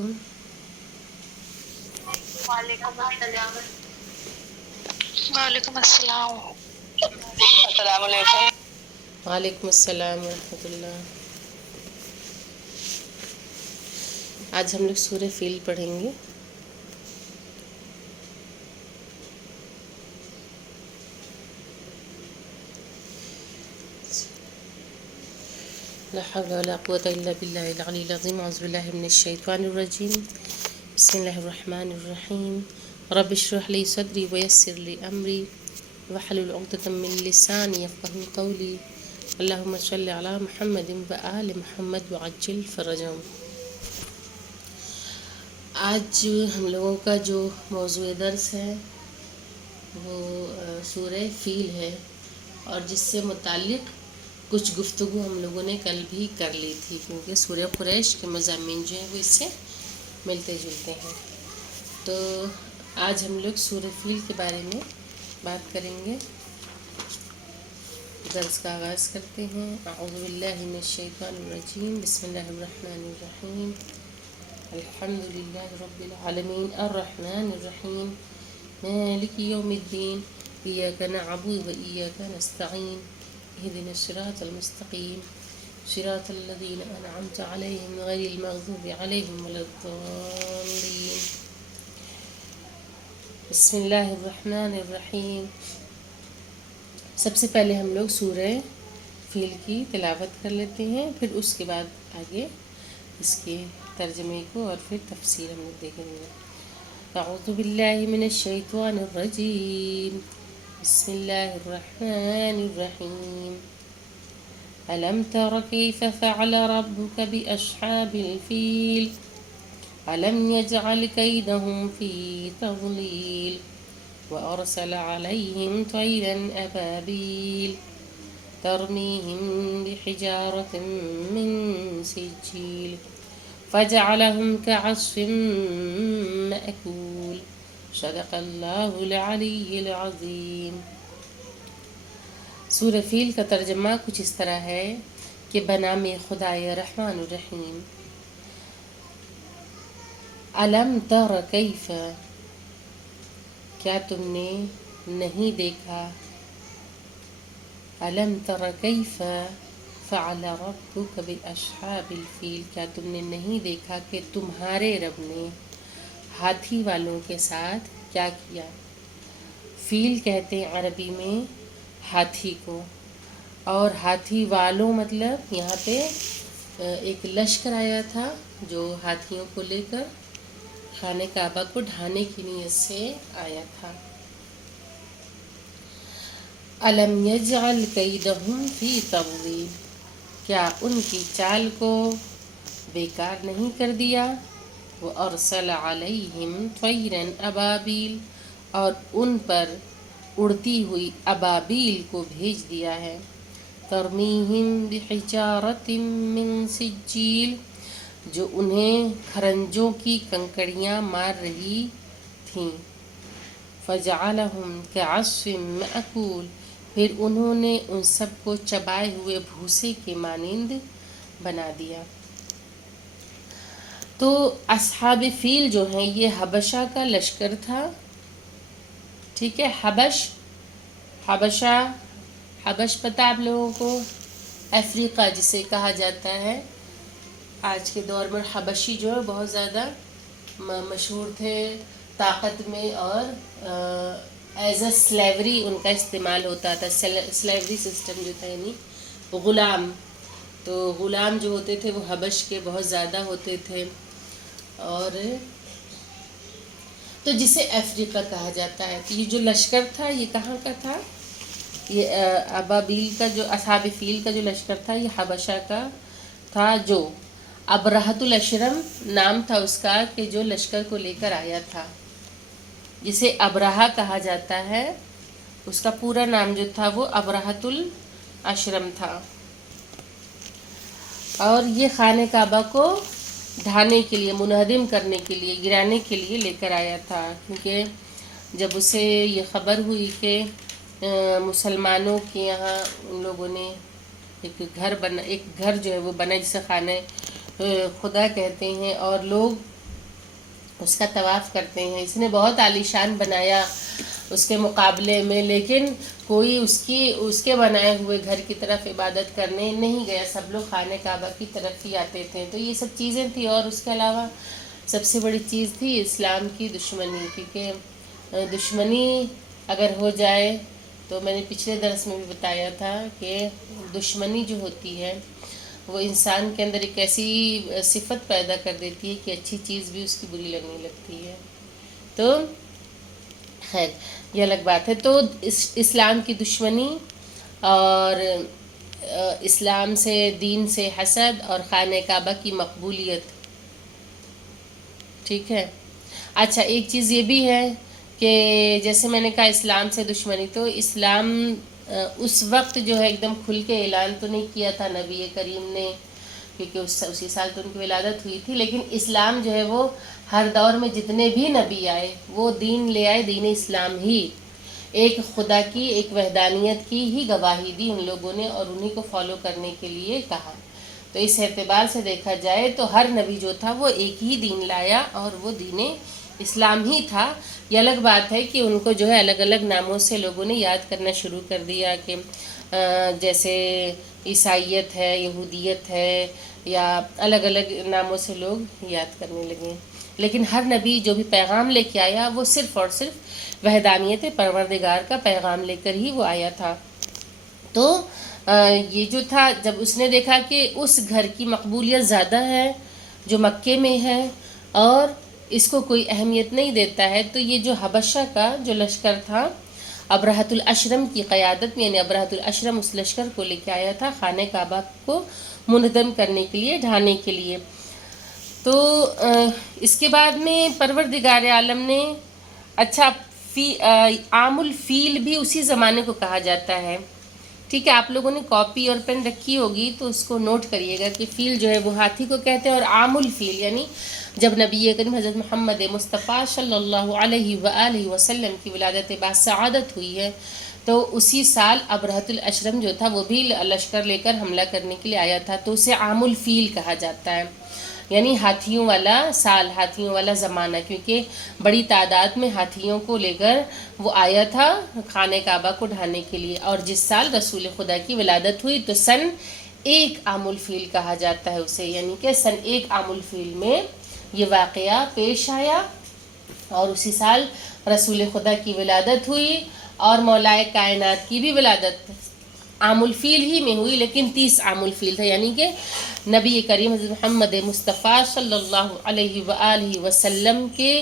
علیکم۔ وعلیکم السلام۔ وعلیکم السلام۔ السلام علیکم۔ وعلیکم السلام ورحمۃ اللہ۔ آج ہم لوگ سورہ فیل پڑھیں گے۔ لا حول ولا قوة الا باللہ العلی العظیم۔ اعوذ باللہ من الشیطان الرجیم۔ بسم اللہ الرحمن الرحیم۔ رب اشرح لی صدری ویسر لی امری واحلل عقدۃ من لسانی یفقہوا قولی۔ اللہم صل علی محمد وآل محمد وعجل فرجهم۔ آج ہم لوگوں کا جو موضوع درس ہے وہ سورہ فیل ہے، اور جس سے متعلق کچھ گفتگو ہم لوگوں نے کل بھی کر لی تھی، کیونکہ سورہ قریش کے مضامین جو ہیں وہ اس سے ملتے جلتے ہیں۔ تو آج ہم لوگ سورہ فیل کے بارے میں بات کریں گے۔ درس کا آغاز کرتے ہیں۔ اعوذ باللہ من الشیطان الرجیم۔ بسم اللہ الرحمن الرحیم۔ الحمد للہ رب العالمین الرحمن الرحیم مالک یوم الدین ایاک نعبد و ایاک نستعین اهدنا الصراط المستقیم صراط الذین انعمت علیہم غیر المغضوب علیہم ولا الضالین۔ بسم اللہ الرحمن الرحیم۔ سب سے پہلے ہم لوگ سورہ فیل کی تلاوت کر لیتے ہیں، پھر اس کے بعد آگے اس کے ترجمے کو اور پھر تفسیر ہم لوگ دیکھیں گے۔ اعوذ باللہ من الشیطان الرجیم۔ بسم اللہ الرحمن الرحیم۔ ألم تر كيف فعل ربك بأصحاب الفيل ألم يجعل كيدهم في تضليل وأرسل عليهم طيرا أبابيل ترميهم بحجارة من سجيل فجعلهم كعصف مأكول صدق اللہ العلی العظیم۔ سورہ فیل کا ترجمہ کچھ اس طرح ہے کہ بنام خدائے رحمان الرحیم۔ الم تر کیف، کیا تم نے نہیں دیکھا، الم تر کیف فعل ربک باصحاب الفیل، کیا تم نے نہیں دیکھا کہ تمہارے رب نے ہاتھی والوں کے ساتھ کیا کیا۔ فیل کہتے ہیں عربی میں ہاتھی کو، اور ہاتھی والوں مطلب یہاں پہ ایک لشکر آیا تھا جو ہاتھیوں کو لے کر خانہ کعبہ کو ڈھانے کی نیت سے آیا تھا۔ الم یجعل کیدہم فی تضلیل، کیا ان کی چال کو بیکار نہیں کر دیا۔ وَأَرْسَلَ عَلَيْهِمْ طَيْرًا أَبَابِيلَ، اور ان پر اڑتی ہوئی ابابیل کو بھیج دیا ہے۔ ترمیہم بحجارۃ من سجیل، جو انہیں کھرنجوں کی کنکڑیاں مار رہی تھیں۔ فجعلہم کعصف مأکول، پھر انہوں نے ان سب کو چبائے ہوئے بھوسے کے مانند بنا دیا۔ تو اصحاب فیل جو ہیں یہ حبشہ کا لشکر تھا، ٹھیک ہے۔ حبش پتہ آپ لوگوں کو، افریقہ جسے کہا جاتا ہے۔ آج کے دور میں حبشی جو ہے بہت زیادہ مشہور تھے طاقت میں، اور ایز اے سلیوری ان کا استعمال ہوتا تھا۔ سلیوری سسٹم جو تھا، یعنی غلام، تو غلام جو ہوتے تھے وہ حبش کے بہت زیادہ ہوتے تھے، اور تو جسے افریقہ کہا جاتا ہے۔ تو یہ جو لشکر تھا یہ کہاں کا تھا؟ یہ ابابیل کا جو اصحاب فیل کا جو لشکر تھا یہ حبشہ کا تھا، جو ابرہۃ الاشرم نام تھا اس کا، کہ جو لشکر کو لے کر آیا تھا، جسے ابرہہ کہا جاتا ہے۔ اس کا پورا نام جو تھا وہ ابرہۃ الاشرم تھا، اور یہ خانہ کعبہ کو ڈھانے کے لیے، منہدم کرنے کے لیے، گرانے کے لیے لے کر آیا تھا، کیونکہ جب اسے یہ خبر ہوئی کہ مسلمانوں کے یہاں ان لوگوں نے ایک گھر جو ہے وہ بنا جسے خانہ خدا کہتے ہیں، اور لوگ اس کا طواف کرتے ہیں. اس نے بہت عالیشان بنایا اس کے مقابلے میں، لیکن کوئی اس کے بنائے ہوئے گھر کی طرف عبادت کرنے نہیں گیا. سب لوگ خانہ کعبہ کی طرف ہی آتے تھے. تو یہ سب چیزیں تھیں. اور اس کے علاوہ سب سے بڑی چیز تھی اسلام کی دشمنی، کیونکہ دشمنی اگر ہو جائے تو میں نے پچھلے درس میں بھی بتایا تھا کہ دشمنی جو ہوتی ہے وہ انسان کے اندر ایک ایسی صفت پیدا کر دیتی ہے کہ اچھی چیز بھی اس کی بری لگنے لگتی ہے. تو خیر یہ الگ بات ہے. تو اسلام کی دشمنی اور اسلام سے، دین سے حسد اور خانہ کعبہ کی مقبولیت. ٹھیک ہے. اچھا ایک چیز یہ بھی ہے کہ جیسے میں نے کہا اسلام سے دشمنی، تو اسلام اس وقت جو ہے ایک دم کھل کے اعلان تو نہیں کیا تھا نبی کریم نے، کیونکہ اسی سال تو ان کی ولادت ہوئی تھی. لیکن اسلام جو ہے وہ ہر دور میں جتنے بھی نبی آئے وہ دین لے آئے، دین اسلام ہی. ایک خدا کی، ایک وحدانیت کی ہی گواہی دی ان لوگوں نے، اور انہی کو فالو کرنے کے لیے کہا. تو اس اعتبار سے دیکھا جائے تو ہر نبی جو تھا وہ ایک ہی دین لایا، اور وہ دین اسلام ہی تھا. یہ الگ بات ہے کہ ان کو جو ہے الگ الگ ناموں سے لوگوں نے یاد کرنا شروع کر دیا، کہ جیسے عیسائیت ہے، یہودیت ہے، یا الگ الگ ناموں سے لوگ یاد کرنے لگے. لیکن ہر نبی جو بھی پیغام لے کے آیا وہ صرف اور صرف وحدانیت پروردگار کا پیغام لے کر ہی وہ آیا تھا. تو یہ جو تھا، جب اس نے دیکھا کہ اس گھر کی مقبولیت زیادہ ہے جو مکے میں ہے اور اس کو کوئی اہمیت نہیں دیتا ہے، تو یہ جو حبشہ کا جو لشکر تھا ابرہۃ الاشرم کی قیادت میں، یعنی ابرہۃ الاشرم اس لشکر کو لے کے آیا تھا خانہ کعبہ کو منہدم کرنے کے لیے، ڈھانے کے لیے. تو اس کے بعد میں پروردگار عالم نے، اچھا عام الفیل بھی اسی زمانے کو کہا جاتا ہے. ٹھیک ہے، آپ لوگوں نے کاپی اور پین رکھی ہوگی تو اس کو نوٹ کریے گا کہ فیل جو ہے وہ ہاتھی کو کہتے ہیں، اور عام الفیل یعنی جب نبی کریم حضرت محمد مصطفیٰ صلی اللہ علیہ وآلہ وسلم کی ولادت باسعادت ہوئی ہے تو اسی سال ابرہۃ الاشرم جو تھا وہ بھی لشکر لے کر حملہ کرنے کے لیے آیا تھا. تو اسے عام الفیل کہا جاتا ہے، یعنی ہاتھیوں والا سال، ہاتھیوں والا زمانہ، کیونکہ بڑی تعداد میں ہاتھیوں کو لے کر وہ آیا تھا خانہ کعبہ کو ڈھانے کے لیے. اور جس سال رسول خدا کی ولادت ہوئی تو سن 1 عام الفیل کہا جاتا ہے اسے، یعنی کہ سن 1 عام الفیل میں یہ واقعہ پیش آیا، اور اسی سال رسول خدا کی ولادت ہوئی، اور مولائے کائنات کی بھی ولادت عام الفیل ہی میں ہوئی، لیکن 30 عام الفیل تھا. یعنی کہ نبی کریم حضرت محمد مصطفیٰ صلی اللہ علیہ وآلہ وسلم کے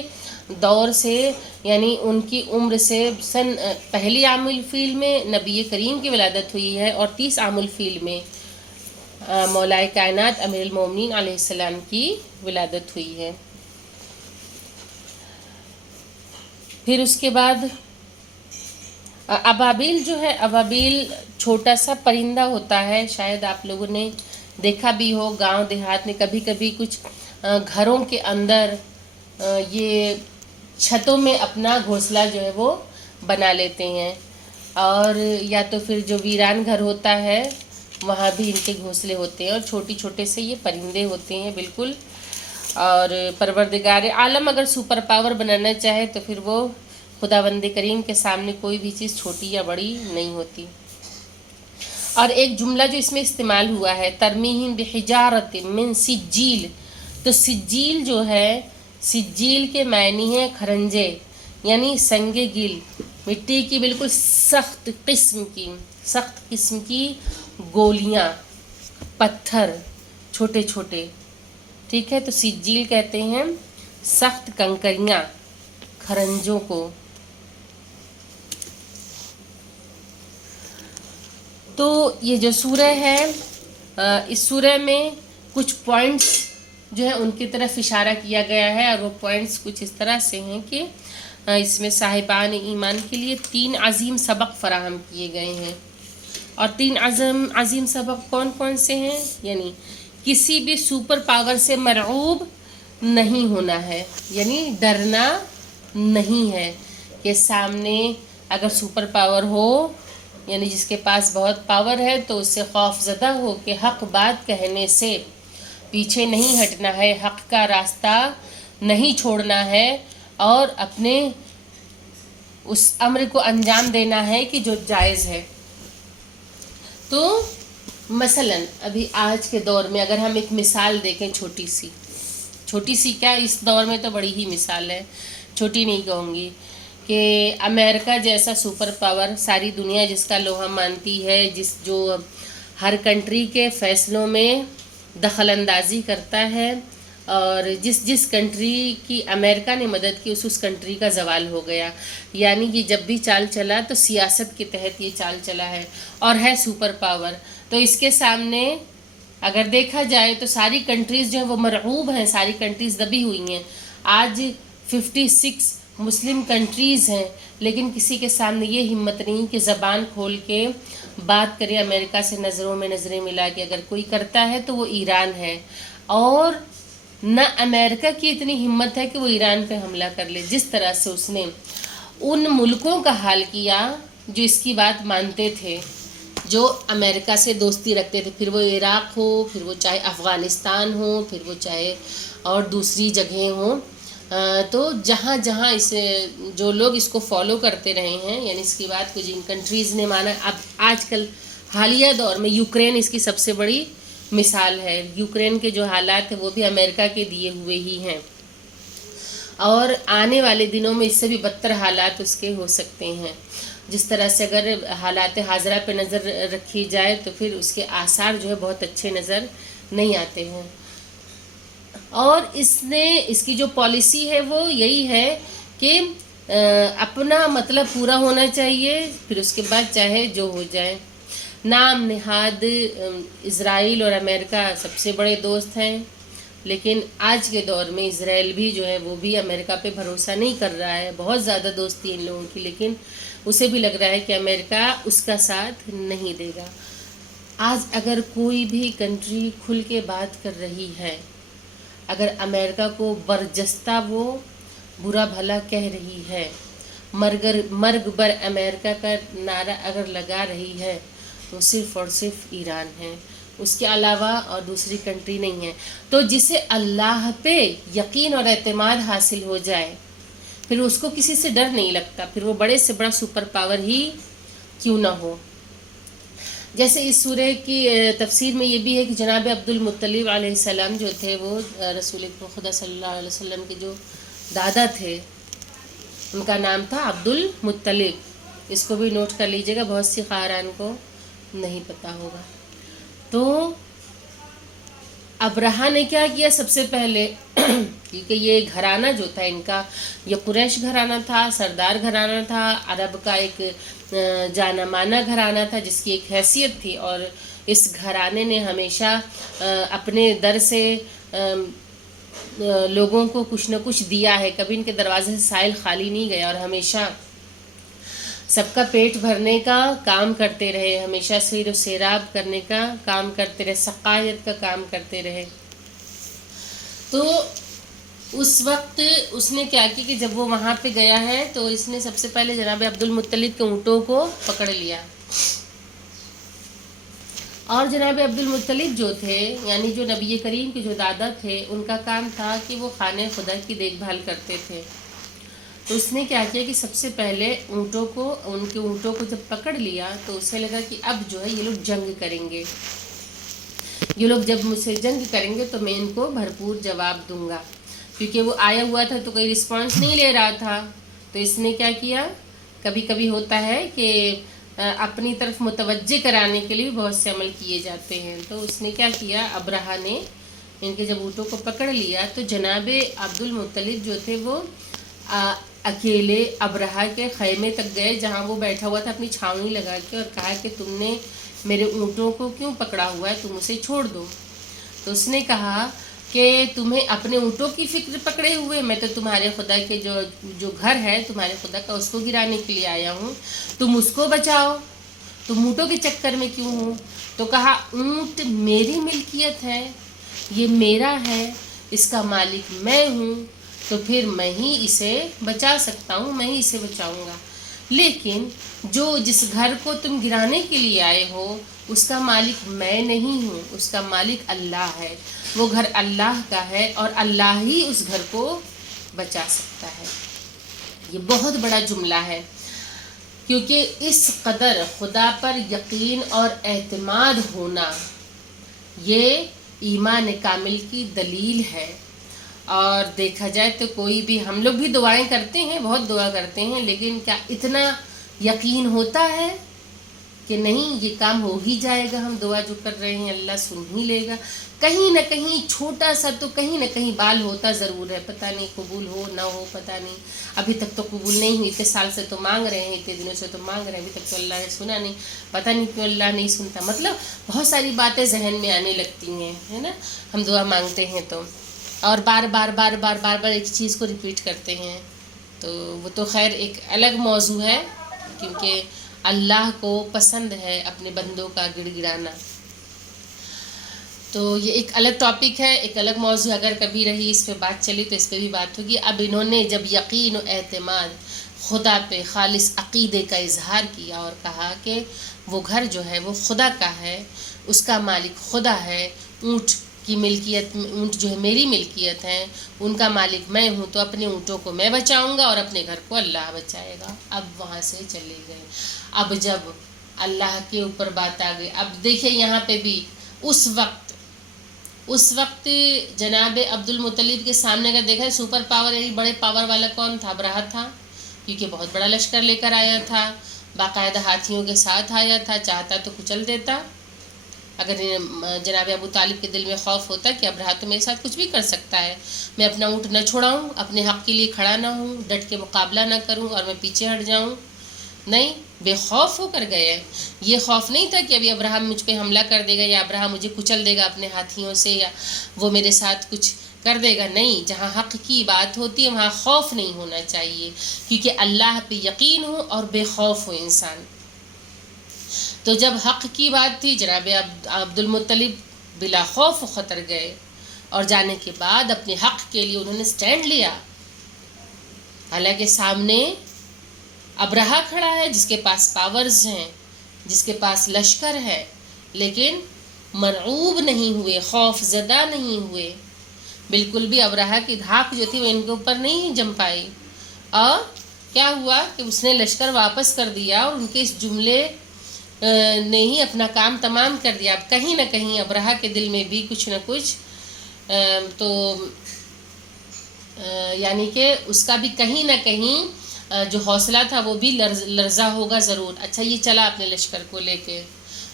دور سے، یعنی ان کی عمر سے سن پہلی عام الفیل میں نبی کریم کی ولادت ہوئی ہے، اور 30 عام الفیل میں مولائے کائنات امیر المومنین علیہ السلام کی ولادت ہوئی ہے. پھر اس کے بعد ابابیل جو ہے، ابابیل چھوٹا سا پرندہ ہوتا ہے، شاید آپ لوگوں نے دیکھا بھی ہو گاؤں دیہات میں کبھی کبھی کچھ گھروں کے اندر یہ چھتوں میں اپنا گھونسلہ جو ہے وہ بنا لیتے ہیں، اور یا تو پھر جو ویران گھر ہوتا ہے وہاں بھی ان کے گھونسلے ہوتے ہیں، اور چھوٹے سے یہ پرندے ہوتے ہیں بالکل. اور پروردگار عالم اگر سپر پاور بنانا چاہے تو پھر وہ خداوند کریم کے سامنے کوئی بھی چیز چھوٹی یا بڑی نہیں ہوتی. اور ایک جملہ جو اس میں استعمال ہوا ہے، ترمیہم بحجارۃ من سجیل، تو سجیل جو ہے، سجیل کے معنی ہے کھرنجے، یعنی سنگ گل، مٹی کی بالکل سخت قسم کی گولیاں، پتھر چھوٹے چھوٹے. ٹھیک ہے، تو سجیل کہتے ہیں سخت کنکریاں، کھرنجوں کو. تو یہ جو سورہ ہے، اس سورہ میں کچھ پوائنٹس جو ہے ان کی طرف اشارہ کیا گیا ہے، اور وہ پوائنٹس کچھ اس طرح سے ہیں کہ اس میں صاحبان ایمان کے لیے 3 عظیم سبق فراہم کیے گئے ہیں. اور 3 عظیم سبق کون کون سے ہیں؟ یعنی کسی بھی سپر پاور سے مرعوب نہیں ہونا ہے، یعنی ڈرنا نہیں ہے کہ سامنے اگر سپر پاور ہو، یعنی جس کے پاس بہت پاور ہے تو اس سے خوف زدہ ہو کہ حق بات کہنے سے پیچھے نہیں ہٹنا ہے، حق کا راستہ نہیں چھوڑنا ہے اور اپنے اس امر کو انجام دینا ہے کہ جو جائز ہے۔ تو مثلاً ابھی آج کے دور میں اگر ہم ایک مثال دیکھیں چھوٹی سی کیا، اس دور میں تو بڑی ہی مثال ہے، چھوٹی نہیں کہوں گی، کہ امریکہ جیسا سپر پاور، ساری دنیا جس کا لوہا مانتی ہے، جو ہر کنٹری کے فیصلوں میں دخل اندازی کرتا ہے، اور جس کنٹری کی امریکہ نے مدد کی اس کنٹری کا زوال ہو گیا، یعنی کہ جب بھی چال چلا تو سیاست کے تحت یہ چال چلا ہے اور ہے سپر پاور۔ تو اس کے سامنے اگر دیکھا جائے تو ساری کنٹریز جو ہیں وہ مرعوب ہیں، ساری کنٹریز دبی ہوئی ہیں۔ آج 56 مسلم کنٹریز ہیں، لیکن کسی کے سامنے یہ ہمت نہیں کہ زبان کھول کے بات کرے امریکہ سے، نظروں میں نظریں ملا کے۔ اگر کوئی کرتا ہے تو وہ ایران ہے، اور نہ امریکہ کی اتنی ہمت ہے کہ وہ ایران پہ حملہ کر لے، جس طرح سے اس نے ان ملکوں کا حال کیا جو اس کی بات مانتے تھے، جو امریکہ سے دوستی رکھتے تھے، پھر وہ عراق ہو، پھر وہ چاہے افغانستان ہو، پھر وہ چاہے اور دوسری جگہیں ہوں۔ تو جہاں جہاں اسے جو لوگ اس کو فالو کرتے رہے ہیں، یعنی اس کی بات کو جن کنٹریز نے مانا، اب آج کل حالیہ دور میں یوکرین اس کی سب سے بڑی مثال ہے۔ یوکرین کے جو حالات ہیں وہ بھی امریکہ کے دیے ہوئے ہی ہیں، اور آنے والے دنوں میں اس سے بھی بدتر حالات اس کے ہو سکتے ہیں۔ جس طرح سے اگر حالات حاضرہ پہ نظر رکھی جائے تو پھر اس کے آثار جو ہے بہت اچھے نظر نہیں آتے ہیں۔ اور اس کی جو پالیسی ہے وہ یہی ہے کہ اپنا مطلب پورا ہونا چاہیے، پھر اس کے بعد چاہے جو ہو جائے۔ نام نہاد اسرائیل اور امریکہ سب سے بڑے دوست ہیں، لیکن آج کے دور میں اسرائیل بھی جو ہے وہ بھی امریکہ پہ بھروسہ نہیں کر رہا ہے، بہت زیادہ دوستی ان لوگوں کی، لیکن اسے بھی لگ رہا ہے کہ امریکہ اس کا ساتھ نہیں دے گا۔ آج اگر کوئی بھی کنٹری کھل کے بات کر رہی ہے، اگر امریکہ کو برجستہ وہ برا بھلا کہہ رہی ہے، مرگ بر امریکہ کا نعرہ اگر لگا رہی ہے، تو صرف اور صرف ایران ہے، اس کے علاوہ اور دوسری کنٹری نہیں ہے۔ تو جسے اللہ پہ یقین اور اعتماد حاصل ہو جائے، پھر اس کو کسی سے ڈر نہیں لگتا، پھر وہ بڑے سے بڑا سپر پاور ہی کیوں نہ ہو۔ جیسے اس سورہ کی تفسیر میں یہ بھی ہے کہ جناب عبد المطلب علیہ السلام جو تھے، وہ رسول خدا صلی اللہ علیہ وسلم کے جو دادا تھے، ان کا نام تھا عبد المطلب۔ اس کو بھی نوٹ کر لیجئے گا، بہت سی خاران کو نہیں پتا ہوگا۔ تو ابرہہ نے کیا کیا سب سے پہلے، کیونکہ یہ گھرانہ جو تھا ان کا، یہ قریش گھرانہ تھا، سردار گھرانہ تھا، عرب کا ایک جانا مانا گھرانہ تھا جس کی ایک حیثیت تھی، اور اس گھرانے نے ہمیشہ اپنے در سے لوگوں کو کچھ نہ کچھ دیا ہے، کبھی ان کے دروازے سے سائل خالی نہیں گیا، اور ہمیشہ سب کا پیٹ بھرنے کا کام کرتے رہے، ہمیشہ سیر و سیراب کرنے کا کام کرتے رہے، سقائیت کا کام کرتے رہے۔ تو اس وقت اس نے کیا کی کہ جب وہ وہاں پہ گیا ہے تو اس نے سب سے پہلے جناب عبد المطلب کے اونٹوں کو پکڑ لیا، اور جناب عبد المطلب جو تھے، یعنی جو نبی کریم کے جو دادا تھے، ان کا کام تھا کہ وہ خانہ خدا کی دیکھ بھال کرتے تھے۔ تو اس نے کیا کیا کہ سب سے پہلے ان کے اونٹوں کو جب پکڑ لیا تو اسے لگا کہ اب جو ہے یہ لوگ جنگ کریں گے، یہ لوگ جب مجھ سے جنگ کریں گے تو میں ان کو بھرپور جواب دوں گا، کیونکہ وہ آیا ہوا تھا تو کوئی رسپانس نہیں لے رہا تھا۔ تو اس نے کیا کیا، کبھی کبھی ہوتا ہے کہ اپنی طرف متوجہ کرانے کے لیے بھی بہت سے عمل کیے جاتے ہیں۔ تو اس نے کیا کیا، ابرہہ نے ان کے جب اونٹوں کو پکڑ لیا تو جناب عبد المطلب جو تھے وہ اکیلے ابرہہ کے خیمے تک گئے جہاں وہ بیٹھا ہوا تھا اپنی چھاؤنی لگا کے، اور کہا کہ تم نے میرے اونٹوں کو کیوں پکڑا ہوا ہے، تم اسے چھوڑ دو۔ تو اس نے کہا کہ تمہیں اپنے اونٹوں کی فکر پکڑے ہوئے، میں تو تمہارے خدا کے جو گھر ہے تمہارے خدا کا، اس کو گرانے کے لیے آیا ہوں، تم اس کو بچاؤ، تم اونٹوں کے چکر میں کیوں ہوں۔ تو کہا اونٹ میری ملکیت ہے، یہ میرا ہے، اس کا مالک میں ہوں، تو پھر میں ہی اسے بچا سکتا ہوں، میں ہی اسے بچاؤں گا، لیکن جس گھر کو تم گرانے کے لیے آئے ہو اس کا مالک میں نہیں ہوں، اس کا مالک اللہ ہے، وہ گھر اللہ کا ہے اور اللہ ہی اس گھر کو بچا سکتا ہے۔ یہ بہت بڑا جملہ ہے، کیونکہ اس قدر خدا پر یقین اور اعتماد ہونا یہ ایمان کامل کی دلیل ہے۔ اور دیکھا جائے تو کوئی بھی، ہم لوگ بھی دعائیں کرتے ہیں، بہت دعا کرتے ہیں، لیکن کیا اتنا یقین ہوتا ہے کہ نہیں یہ کام ہو ہی جائے گا، ہم دعا جو کر رہے ہیں اللہ سن ہی لے گا؟ کہیں نہ کہیں چھوٹا سا تو کہیں نہ کہیں بال ہوتا ضرور ہے، پتہ نہیں قبول ہو نہ ہو، پتہ نہیں، ابھی تک تو قبول نہیں ہوئی، اتنے سال سے تو مانگ رہے ہیں، اتنے دنوں سے تو مانگ رہے ہیں، ابھی تک تو اللہ نے سنا نہیں، پتہ نہیں کیوں اللہ نہیں سنتا۔ مطلب بہت ساری باتیں ذہن میں آنے لگتی ہیں، ہے نا، ہم دعا مانگتے ہیں تو، اور بار بار بار بار بار بار ایک چیز کو ریپیٹ کرتے ہیں، تو وہ تو خیر ایک الگ موضوع ہے، کیونکہ اللہ کو پسند ہے اپنے بندوں کا گڑ گڑانا۔ تو یہ ایک الگ ٹاپک ہے، ایک الگ موضوع، اگر کبھی رہی اس پہ بات چلی تو اس پہ بھی بات ہوگی۔ اب انہوں نے جب یقین و اعتماد خدا پہ خالص عقیدے کا اظہار کیا اور کہا کہ وہ گھر جو ہے وہ خدا کا ہے، اس کا مالک خدا ہے، اونٹ کی ملکیت، اونٹ جو ہے میری ملکیت ہیں، ان کا مالک میں ہوں، تو اپنے اونٹوں کو میں بچاؤں گا اور اپنے گھر کو اللہ بچائے گا۔ اب وہاں سے چلے گئے۔ اب جب اللہ کے اوپر بات آ گئی، اب دیکھیں یہاں پہ بھی اس وقت جناب عبد المطلب کے سامنے کا دیکھا ہے سپر پاور، یعنی بڑے پاور والا کون تھا؟ ابرہہ تھا، کیونکہ بہت بڑا لشکر لے کر آیا تھا، باقاعدہ ہاتھیوں کے ساتھ آیا تھا، چاہتا تو کچل دیتا۔ اگر جناب ابو طالب کے دل میں خوف ہوتا کہ ابرہہ تو میرے ساتھ کچھ بھی کر سکتا ہے، میں اپنا اونٹ نہ چھوڑاؤں، اپنے حق کے لیے کھڑا نہ ہوں، ڈٹ کے مقابلہ نہ کروں اور میں پیچھے ہٹ جاؤں، نہیں، بے خوف ہو کر گئے۔ یہ خوف نہیں تھا کہ ابھی ابراہم مجھ پہ حملہ کر دے گا یا ابراہم مجھے کچل دے گا اپنے ہاتھیوں سے، یا وہ میرے ساتھ کچھ کر دے گا، نہیں، جہاں حق کی بات ہوتی ہے وہاں خوف نہیں ہونا چاہیے، کیونکہ اللہ پہ یقین ہو اور بے خوف ہو انسان۔ تو جب حق کی بات تھی، جناب عبد المطلب بلا خوف و خطر گئے، اور جانے کے بعد اپنے حق کے لیے انہوں نے سٹینڈ لیا، حالانکہ سامنے ابرہہ کھڑا ہے جس کے پاس پاورز ہیں، جس کے پاس لشکر ہے، لیکن مرعوب نہیں ہوئے، خوف زدہ نہیں ہوئے، بالکل بھی ابرہہ کی دھاک جو تھی وہ ان کے اوپر نہیں جم پائی۔ اور کیا ہوا کہ اس نے لشکر واپس کر دیا، اور ان کے اس جملے نے ہی اپنا کام تمام کر دیا۔ اب کہیں نہ کہیں ابرہہ کے دل میں بھی کچھ نہ کچھ تو یعنی کہ اس کا بھی کہیں نہ کہیں جو حوصلہ تھا وہ بھی لرزہ ہوگا ضرور۔ اچھا، یہ چلا اپنے لشکر کو لے کے،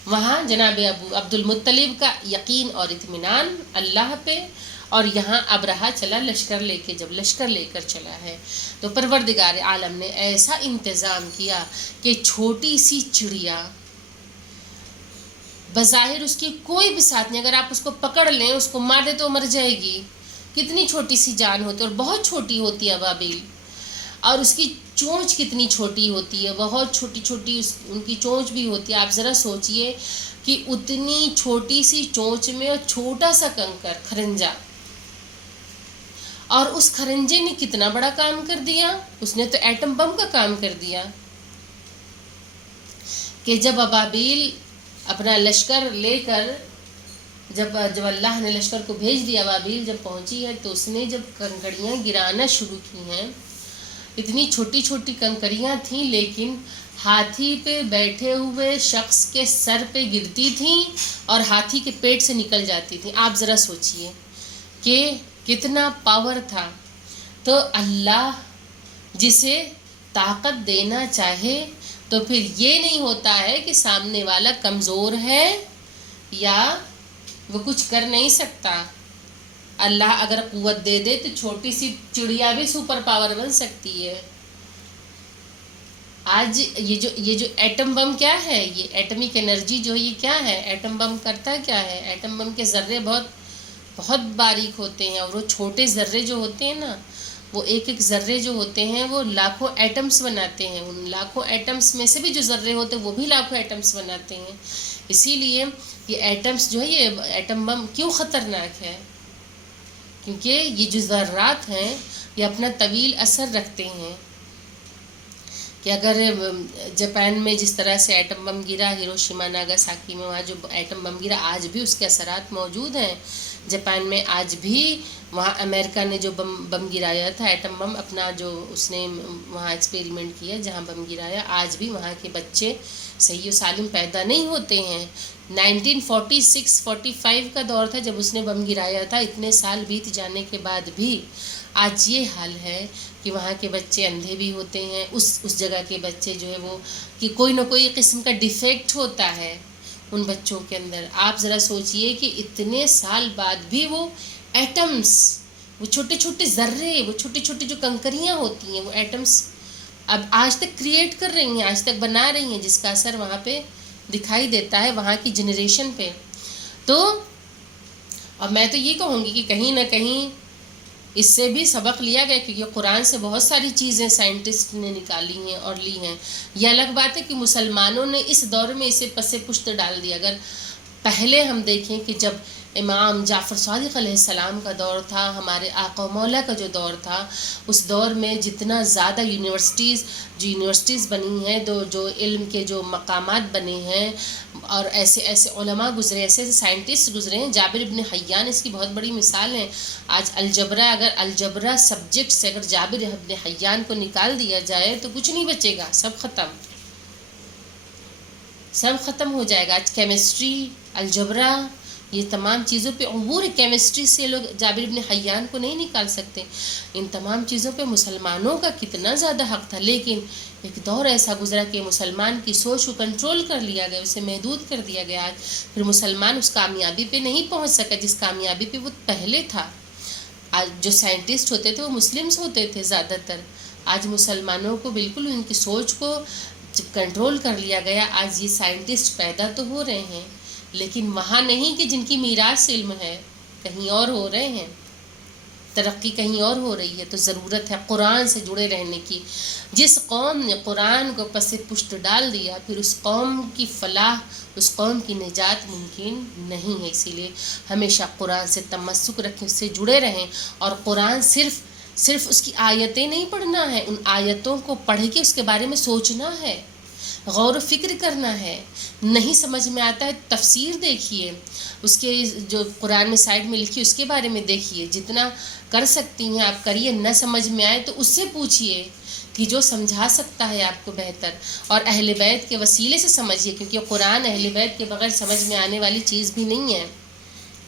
وہاں جناب عبد المطلب کا یقین اور اطمینان اللہ پہ، اور یہاں ابرہہ چلا لشکر لے کے، جب لشکر لے کر چلا ہے تو پروردگار عالم نے ایسا انتظام کیا کہ چھوٹی سی چڑیا، بظاہر اس کی کوئی بھی ساتھ نہیں، اگر آپ اس کو پکڑ لیں، اس کو مار دیں تو مر جائے گی، کتنی چھوٹی سی جان ہوتی ہے، اور بہت چھوٹی ہوتی ہے ابابیل، اور اس کی چونچ کتنی چھوٹی ہوتی ہے، بہت چھوٹی چھوٹی ان کی چونچ بھی ہوتی ہے۔ آپ ذرا سوچئے کہ اتنی چھوٹی سی چونچ میں اور چھوٹا سا کنکر کھرنجا، اور اس کھرنجے نے کتنا بڑا کام کر دیا، اس نے تو ایٹم بم کا کام کر دیا، کہ جب ابابیل اپنا لشکر لے کر، جب اللہ نے لشکر کو بھیج دیا، ابابیل جب پہنچی ہے تو اس نے جب کنکریاں گرانا شروع کی ہیں، اتنی چھوٹی چھوٹی کنکریاں تھیں، لیکن ہاتھی پہ بیٹھے ہوئے شخص کے سر پہ گرتی تھیں اور ہاتھی کے پیٹ سے نکل جاتی تھیں۔ آپ ذرا سوچئے کہ کتنا پاور تھا۔ تو اللہ جسے طاقت دینا چاہے تو پھر یہ نہیں ہوتا ہے کہ سامنے والا کمزور ہے یا وہ کچھ کر نہیں سکتا۔ اللہ اگر قوت دے دے تو چھوٹی سی چڑیا بھی سپر پاور بن سکتی ہے۔ آج یہ جو ایٹم بم کیا ہے، یہ ایٹمک انرجی جو یہ کیا ہے، ایٹم بم کرتا کیا ہے؟ ایٹم بم کے ذرے بہت باریک ہوتے ہیں، اور وہ چھوٹے ذرے جو ہوتے ہیں نا، وہ ایک ایک ذرے جو ہوتے ہیں وہ لاکھوں ایٹمز بناتے ہیں، ان لاکھوں ایٹمز میں سے بھی جو ذرے ہوتے ہیں وہ بھی لاکھوں ایٹمز بناتے ہیں۔ اسی لیے یہ ایٹمز جو ہے، یہ ایٹم بم کیوں خطرناک ہے؟ کیونکہ یہ جو ذرات ہیں یہ اپنا طویل اثر رکھتے ہیں، کہ اگر جاپان میں جس طرح سے ایٹم بم گرا ہیروشیما ناگاساکی میں، وہاں جو ایٹم بم گرا آج بھی اس کے اثرات موجود ہیں جاپان میں. آج بھی وہاں امریکہ نے جو بم گرایا تھا ایٹم بم، اپنا جو اس نے وہاں ایکسپیریمنٹ کیا جہاں بم گرایا، آج بھی وہاں کے بچے صحیح و سالم پیدا نہیں ہوتے ہیں. 1946-45 کا دور تھا جب اس نے بم گرایا تھا. اتنے سال بیت جانے کے بعد بھی آج یہ حال ہے کہ وہاں کے بچے اندھے بھی ہوتے ہیں. اس جگہ کے بچے جو ہے وہ کہ کوئی نہ کوئی قسم کا ڈیفیکٹ ہوتا ہے ان بچوں کے اندر. آپ ذرا سوچئے کہ اتنے سال بعد بھی وہ ایٹمز، وہ چھوٹے چھوٹے ذرے، وہ چھوٹی چھوٹی جو کنکریاں ہوتی ہیں، وہ ایٹمز اب آج تک کریٹ کر رہی ہیں، آج تک بنا رہی ہیں، جس کا اثر وہاں پہ دکھائی دیتا ہے وہاں کی جنریشن پہ. تو اب میں تو یہ کہوں گی کہ کہیں نہ کہیں اس سے بھی سبق لیا گیا، کیونکہ قرآن سے بہت ساری چیزیں سائنٹسٹ نے نکالی ہیں اور لی ہیں. یہ الگ بات ہے کہ مسلمانوں نے اس دور میں اسے پس پشت ڈال دیا. اگر پہلے ہم دیکھیں کہ جب امام جعفر صادق علیہ السلام کا دور تھا، ہمارے آقا و مولا کا جو دور تھا، اس دور میں جتنا زیادہ یونیورسٹیز بنی ہیں، جو علم کے جو مقامات بنے ہیں، اور ایسے ایسے علماء گزرے، ایسے ایسے سائنٹسٹ گزرے ہیں. جابر ابن حیان اس کی بہت بڑی مثال ہے. آج اگر الجبرا سبجیکٹ سے اگر جابر ابن حیان کو نکال دیا جائے تو کچھ نہیں بچے گا، سب ختم ہو جائے گا. آج کیمسٹری، الجبرا، یہ تمام چیزوں پہ عبور کیمسٹری سے لوگ جابر ابن حیان کو نہیں نکال سکتے. ان تمام چیزوں پہ مسلمانوں کا کتنا زیادہ حق تھا، لیکن ایک دور ایسا گزرا کہ مسلمان کی سوچ کو کنٹرول کر لیا گیا، اسے محدود کر دیا گیا. پھر مسلمان اس کامیابی پہ نہیں پہنچ سکا جس کامیابی پہ وہ پہلے تھا. آج جو سائنٹسٹ ہوتے تھے وہ مسلمس ہوتے تھے زیادہ تر. آج مسلمانوں کو بالکل ان کی سوچ کو جب کنٹرول کر لیا گیا، آج یہ سائنٹسٹ پیدا تو ہو رہے ہیں لیکن وہاں نہیں کہ جن کی میراث علم ہے، کہیں اور ہو رہے ہیں، ترقی کہیں اور ہو رہی ہے. تو ضرورت ہے قرآن سے جڑے رہنے کی. جس قوم نے قرآن کو پس پشت ڈال دیا، پھر اس قوم کی فلاح، اس قوم کی نجات ممکن نہیں ہے. اسی لیے ہمیشہ قرآن سے تمسک رکھیں، اس سے جڑے رہیں. اور قرآن صرف اس کی آیتیں نہیں پڑھنا ہے، ان آیتوں کو پڑھ کے اس کے بارے میں سوچنا ہے، غور و فکر کرنا ہے. نہیں سمجھ میں آتا ہے تفسیر دیکھیے، اس کے جو قرآن میں سائڈ میں لکھی اس کے بارے میں دیکھیے. جتنا کر سکتی ہیں آپ کریے. نہ سمجھ میں آئے تو اس سے پوچھیے کہ جو سمجھا سکتا ہے آپ کو بہتر. اور اہل بیت کے وسیلے سے سمجھیے، کیونکہ قرآن اہل بیت کے بغیر سمجھ میں آنے والی چیز بھی نہیں ہے.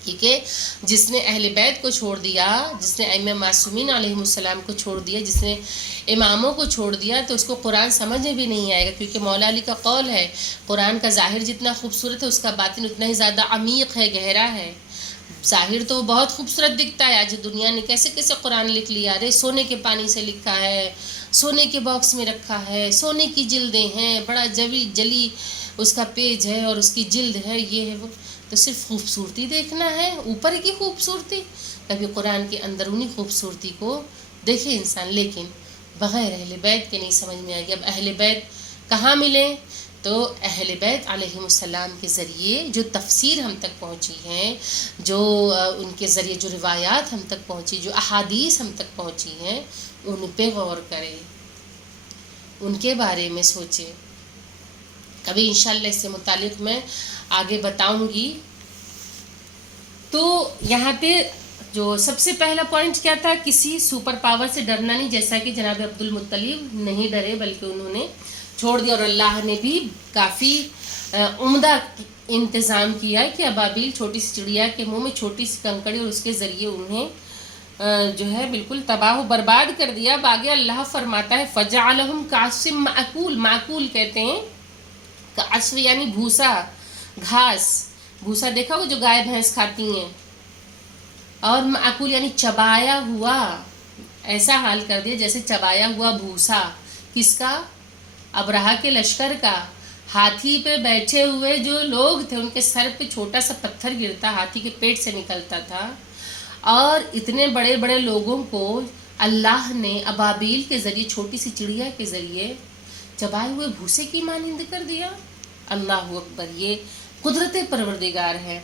کیونکہ جس نے اہل بیت کو چھوڑ دیا، جس نے ائمہ معصومین علیہم السلام کو چھوڑ دیا، جس نے اماموں کو چھوڑ دیا، تو اس کو قرآن سمجھ میں بھی نہیں آئے گا. کیونکہ مولا علی کا قول ہے، قرآن کا ظاہر جتنا خوبصورت ہے اس کا باطن اتنا ہی زیادہ عمیق ہے، گہرا ہے. ظاہر تو بہت خوبصورت دکھتا ہے. آج دنیا نے کیسے کیسے قرآن لکھ لیا. ارے سونے کے پانی سے لکھا ہے، سونے کے باکس میں رکھا ہے، سونے کی جلدیں ہیں، بڑا جلی اس کا پیج ہے اور اس کی جلد ہے، یہ ہے وہ. تو صرف خوبصورتی دیکھنا ہے، اوپر کی خوبصورتی. کبھی قرآن کی اندرونی خوبصورتی کو دیکھے انسان. لیکن بغیر اہل بیت کے نہیں سمجھ میں آئے گی. اب اہل بیت کہاں ملیں؟ تو اہل بیت علیہم السلام کے ذریعے جو تفسیر ہم تک پہنچی ہیں، جو ان کے ذریعے جو روایات ہم تک پہنچی، جو احادیث ہم تک پہنچی ہیں، ان پہ غور کریں، ان کے بارے میں سوچیں. کبھی انشاءاللہ اس سے متعلق میں آگے بتاؤں گی. تو یہاں پہ جو سب سے پہلا پوائنٹ کیا تھا؟ کسی سپر پاور سے ڈرنا نہیں، جیسا کہ جناب عبد المطلب نہیں ڈرے بلکہ انہوں نے چھوڑ دیا. اور اللہ نے بھی کافی عمدہ انتظام کیا کہ ابابیل چھوٹی سی چڑیا کے منہ میں چھوٹی سی کنکڑی، اور اس کے ذریعے انہیں جو ہے بالکل تباہ و برباد کر دیا. آگے اللہ فرماتا ہے فجعلہم کعصف مأکول. معکول کہتے ہیں کعصف یعنی بھوسا، گھاس. بھوسا دیکھا ہوگا جو گائے بھینس کھاتی ہیں. اور مأکول یعنی چبایا ہوا. ایسا حال کر دیا جیسے چبایا ہوا بھوسا. کس کا؟ ابرہہ کے لشکر کا. ہاتھی پہ بیٹھے ہوئے جو لوگ تھے ان کے سر پہ چھوٹا سا پتھر گرتا، ہاتھی کے پیٹ سے نکلتا تھا. اور اتنے بڑے بڑے لوگوں کو اللہ نے ابابیل کے ذریعے، چھوٹی سی چڑیا کے ذریعے چبائے ہوئے بھوسے کی مانند کر دیا. اللہ اکبر، یہ قدرت پروردگار ہے.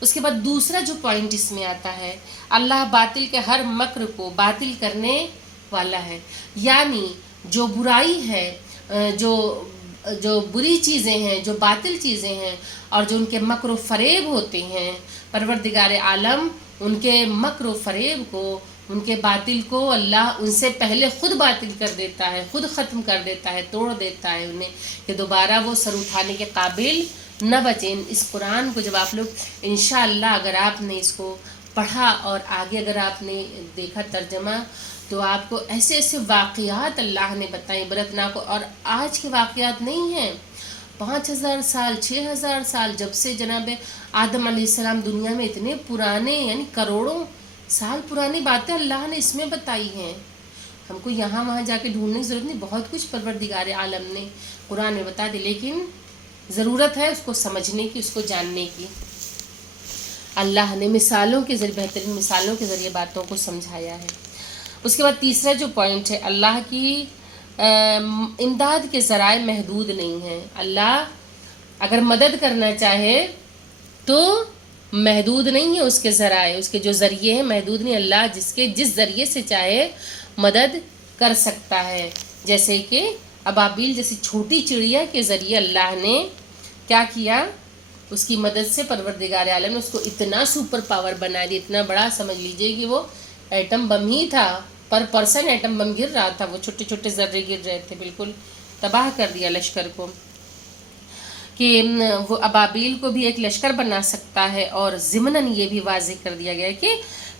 اس کے بعد دوسرا جو پوائنٹ اس میں آتا ہے، اللہ باطل کے ہر مکر کو باطل کرنے والا ہے. یعنی جو برائی ہے جو بری چیزیں ہیں، جو باطل چیزیں ہیں اور جو ان کے مکر و فریب ہوتے ہیں، پروردگار عالم ان کے مکر و فریب کو، ان کے باطل کو اللہ ان سے پہلے خود باطل کر دیتا ہے، خود ختم کر دیتا ہے، توڑ دیتا ہے انہیں، کہ دوبارہ وہ سر اٹھانے کے قابل نہ بچیں۔ اس قرآن کو جب آپ لوگ انشاءاللہ اگر آپ نے اس کو پڑھا اور آگے اگر آپ نے دیکھا ترجمہ، تو آپ کو ایسے ایسے واقعات اللہ نے بتائے عبرتناک، اور آج کے واقعات نہیں ہیں۔ 5000 سال 6000 سال جب سے جناب آدم علیہ السلام دنیا میں، اتنے پرانے یعنی کروڑوں سال پرانی باتیں اللہ نے اس میں بتائی ہیں۔ ہم کو یہاں وہاں جا کے ڈھونڈنے کی ضرورت نہیں، بہت کچھ پروردگار عالم نے قرآن میں بتا دی، لیکن ضرورت ہے اس کو سمجھنے کی، اس کو جاننے کی۔ اللہ نے مثالوں کے ذریعے، بہترین مثالوں کے ذریعے باتوں کو سمجھایا ہے۔ اس کے بعد تیسرا جو پوائنٹ ہے، اللہ کی امداد کے ذرائع محدود نہیں ہیں۔ اللہ اگر مدد کرنا چاہے تو محدود نہیں ہے اس کے ذرائع، اس کے جو ذریعے ہیں محدود نہیں۔ اللہ جس ذریعے سے چاہے مدد کر سکتا ہے، جیسے کہ ابابیل جیسی چھوٹی چڑیا کے ذریعے اللہ نے کیا کیا، اس کی مدد سے پروردگار عالم نے اس کو اتنا سپر پاور بنا دیا، اتنا بڑا، سمجھ لیجئے کہ وہ ایٹم بم ہی تھا، پر پرسن ایٹم بم گر رہا تھا، وہ چھوٹے چھوٹے ذرے گر رہے تھے، بالکل تباہ کر دیا لشکر کو، کہ وہ ابابیل کو بھی ایک لشکر بنا سکتا ہے۔ اور ضمناً یہ بھی واضح کر دیا گیا ہے کہ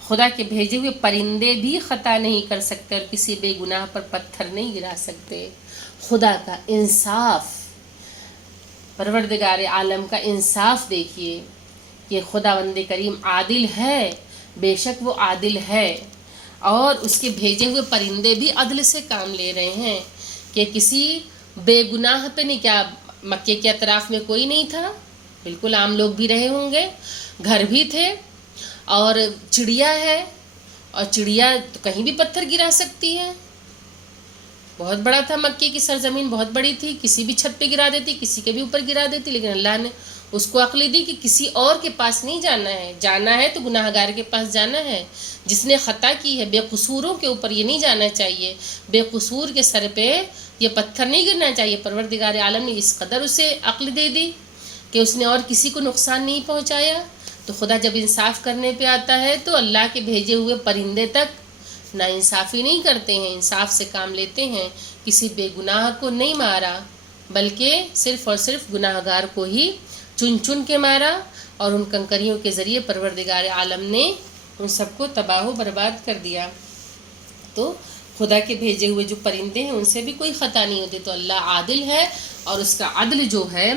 خدا کے بھیجے ہوئے پرندے بھی خطا نہیں کر سکتے اور کسی بے گناہ پر پتھر نہیں گرا سکتے۔ خدا کا انصاف، پروردگار عالم کا انصاف دیکھیے کہ خداوند کریم عادل ہے، بے شک وہ عادل ہے، اور اس کے بھیجے ہوئے پرندے بھی عدل سے کام لے رہے ہیں، کہ کسی بے گناہ پہ نہیں۔ کیا مکے کے اطراف میں کوئی نہیں تھا؟ بالکل عام لوگ بھی رہے ہوں گے، گھر بھی تھے، اور چڑیا ہے، اور چڑیا تو کہیں بھی پتھر گرا سکتی ہے۔ بہت بڑا تھا مکے کی سرزمین، بہت بڑی تھی، کسی بھی چھت پہ گرا دیتی، کسی کے بھی اوپر گرا دیتی، لیکن اللہ نے اس کو عقل دی کہ کسی اور کے پاس نہیں جانا ہے، جانا ہے تو گناہ گار کے پاس جانا ہے، جس نے خطا کی ہے۔ بے قصوروں کے اوپر یہ نہیں جانا چاہیے، بے قصور کے سر پہ یہ پتھر نہیں گرنا چاہیے۔ پروردگار عالم نے اس قدر اسے عقل دے دی کہ اس نے اور کسی کو نقصان نہیں پہنچایا۔ تو خدا جب انصاف کرنے پہ آتا ہے تو اللہ کے بھیجے ہوئے پرندے تک نا انصافی نہیں کرتے ہیں، انصاف سے کام لیتے ہیں، کسی بے گناہ کو نہیں مارا، بلکہ صرف اور صرف گناہ گار کو ہی چن چن کے مارا، اور ان کنکریوں کے ذریعے پروردگار عالم نے ان سب کو تباہ و برباد کر دیا۔ تو خدا کے بھیجے ہوئے جو پرندے ہیں ان سے بھی کوئی خطا نہیں ہوتی۔ تو اللہ عادل ہے، اور اس کا عدل جو ہے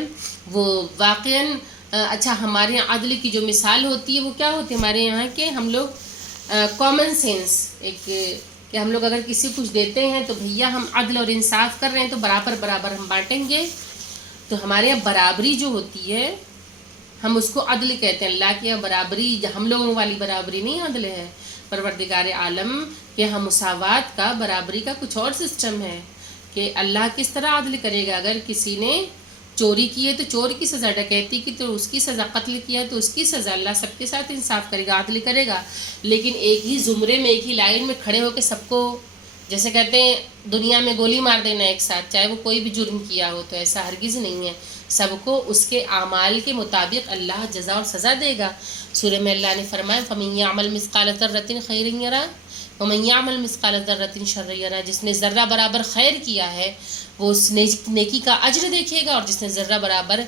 وہ واقعاً اچھا، ہمارے یہاں عدل کی جو مثال ہوتی ہے وہ کیا ہوتی ہے ہمارے یہاں کہ ہم لوگ کامن سینس، ایک کہ ہم لوگ اگر کسی کچھ دیتے ہیں تو بھیا ہم عدل اور انصاف کر رہے ہیں تو برابر برابر ہم بانٹیں گے۔ تو ہمارے یہاں برابری جو ہوتی ہے ہم اس کو عدل کہتے ہیں۔ اللہ کے یہاں برابری، ہم لوگوں والی برابری نہیں عدل ہے، پروردگار عالم کے یہاں مساوات کا، برابری کا کچھ اور سسٹم ہے، کہ اللہ کس طرح عدل کرے گا۔ اگر کسی نے چوری کی ہے تو چور کی سزا، ڈکیتی کی تو اس کی سزا، قتل کیا تو اس کی سزا، اللہ سب کے ساتھ انصاف کرے گا، عدل کرے گا۔ لیکن ایک ہی زمرے میں، ایک ہی لائن میں کھڑے ہو کے سب کو، جیسے کہتے ہیں دنیا میں گولی مار دینا ایک ساتھ، چاہے وہ کوئی بھی جرم کیا ہو، تو ایسا ہرگز نہیں ہے۔ سب کو اس کے اعمال کے مطابق اللہ جزا اور سزا دے گا۔ سورہ میں اللہ نے فرمایا فَمَن يَعْمَلْ مِثْقَالَ ذَرَّةٍ خَيْرًا يَرَهُ وَمَن يَعْمَلْ مِثْقَالَ ذَرَّةٍ شَرًّا يَرَهُ۔ جس نے ذرہ برابر خیر کیا ہے وہ اس نیکی کا اجر دیکھے گا، اور جس نے ذرہ برابر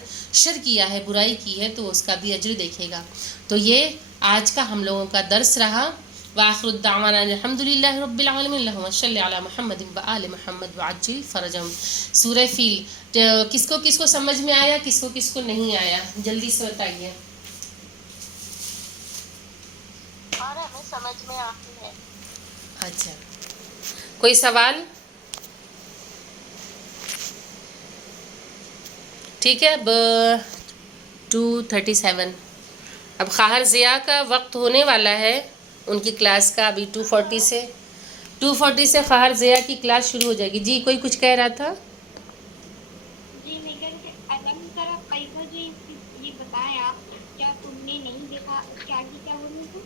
شر کیا ہے، برائی کی ہے، تو اس کا بھی اجر دیکھے گا۔ تو یہ آج کا ہم لوگوں کا درس رہا۔ وآخر الدعوانا الحمدللہ رب العالمین، اللہم صلی علی محمد وآل محمد وعجل فرجہم۔ سورہ فیل کس کو سمجھ میں آیا، کس کو نہیں آیا، جلدی سے بتائیے۔ اور ہمیں سمجھ میں آتی ہے۔ اچھا، کوئی سوال؟ ٹھیک ہے، اب 2:37، اب خواہر ضیاء کا وقت ہونے والا ہے، ان کی کلاس کا ابھی 2:40 سے خواہر ضیاء کی کلاس شروع ہو جائے گی۔ جی کوئی کچھ کہہ رہا تھا؟ جی میں کہہ رہی تھی علم ترا کیف، جی یہ بتایا کیا تم نے نہیں دیکھا، کیا بولے تھے؟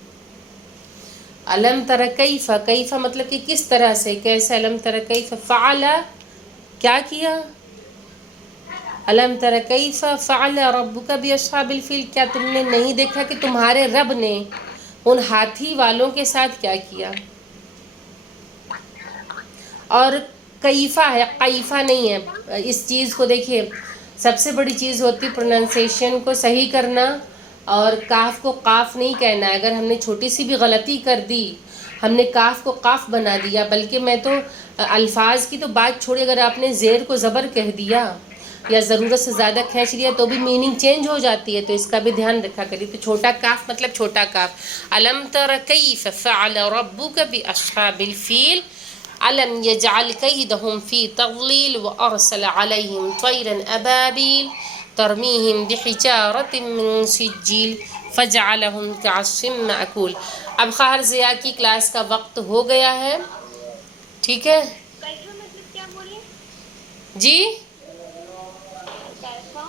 علم تر کیف، کیف مطلب کہ کس طرح سے، کیسے، علم تر کیف فعل کیا کیا؟ الم تر کیف فعل ربک باصحاب الفیل، کیا تم نے نہیں دیکھا کہ تمہارے رب نے ان ہاتھی والوں کے ساتھ کیا کیا؟ اور کیفہ ہے، قیفہ نہیں ہے. اس چیز کو دیکھیے، سب سے بڑی چیز ہوتی پروننسیشن کو صحیح کرنا، اور کاف کو قاف نہیں کہنا ہے. اگر ہم نے چھوٹی سی بھی غلطی کر دی، ہم نے کاف کو قاف بنا دیا، بلکہ میں تو الفاظ کی تو بات چھوڑی، اگر آپ نے زیر کو زبر کہہ دیا یا ضرورت سے زیادہ کھینچ لیا تو بھی میننگ چینج ہو جاتی ہے، تو اس کا بھی دھیان رکھا کریے. تو چھوٹا کاف مطلب چھوٹا کاف. الم تر کیف فعل ربک باصحاب الفیل الم یجعل کیدہم فی تضلیل وارسل علیہم طیرا ابابیل ترمیہم بحجارۃ من سجیل فجعلہم کعصف مأکول. اب خواہر ضیاء کی کلاس کا وقت ہو گیا ہے، ٹھیک ہے کیسا مطلب کیا بولے؟ جی؟ کیسا؟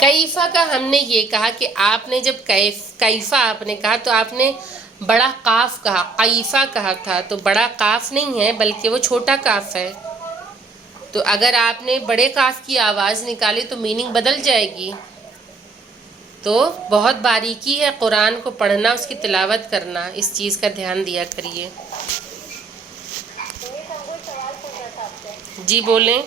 کیفہ کا ہم نے یہ کہا کہ آپ نے جب کیفہ آپ نے کہا تو آپ نے بڑا قاف کہا، قیفہ کہا تھا، تو بڑا قاف نہیں ہے بلکہ وہ چھوٹا قاف ہے. تو اگر آپ نے بڑے قاف کی آواز نکالی تو میننگ بدل جائے گی. تو بہت باریکی ہے قرآن کو پڑھنا، اس کی تلاوت کرنا، اس چیز کا دھیان دیا کریے. جی بولیں.